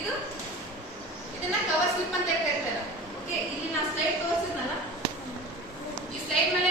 ಇದು ಇದನ್ನ cover slip ಅಂತ ಕರೀತಾರೆ. ಓಕೆ, ಇಲ್ಲಿ ನಾನು ಸ್ಲೈಡ್ ತೋರಿಸಿದ್ನಲ್ಲ, ಈ ಸ್ಲೈಡ್ ಮೇಲೆ